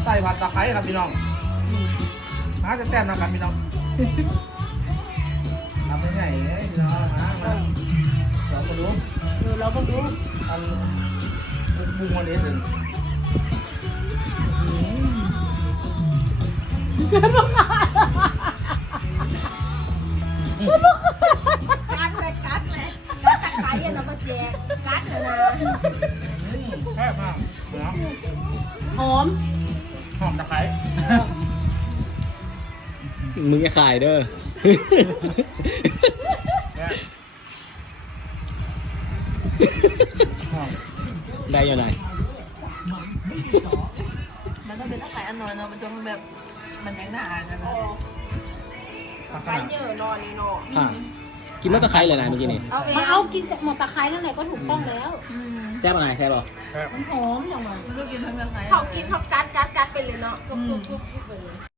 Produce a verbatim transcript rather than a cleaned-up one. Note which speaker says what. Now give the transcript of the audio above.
Speaker 1: ส่ผัดตะไคร้ครับพี่น้องมาจะแต้มนะครับพี่น้องทำยังไงเนี่ยพี่น้องมามาเราก็รู้
Speaker 2: เออเราก็รู้
Speaker 1: ทำปรุงปรุงวันนี้สิ
Speaker 2: กัดเลยกัดเลยกัดตะไคร้เรามาแจกกัดเลยนะ
Speaker 1: แซ่บมากนะ
Speaker 2: หอม
Speaker 1: หอมตะไคร้
Speaker 3: มึงจะขายเด้อ
Speaker 1: หอม
Speaker 3: ได้ยังไง
Speaker 4: มันต้องเป็นตะไคร้อันน้อยเนาะมันจะแบบมันยังหนานะเนาะ
Speaker 1: ตะไค
Speaker 2: ไป
Speaker 1: ร้
Speaker 2: เยอะนอนนี่นอน
Speaker 3: อ่ะกินมะตะไคร้เลยนะเมื่อกี้นี่
Speaker 2: เอาเอง
Speaker 5: มาเอากินกับหมดตะไคร้นั่นแหละก็ถูกต้องแล้ว
Speaker 4: อืม
Speaker 3: แซ่บอะไรแซ่บหรอ
Speaker 1: แซ่บ
Speaker 5: มันหอมอย่างไร
Speaker 4: มันต้องกินทั้งตะไคร้
Speaker 2: เขากินเขากัดกัดกัดไปเลยเนาะกุ๊บกุ๊บกุ๊บกุ๊บไปเลย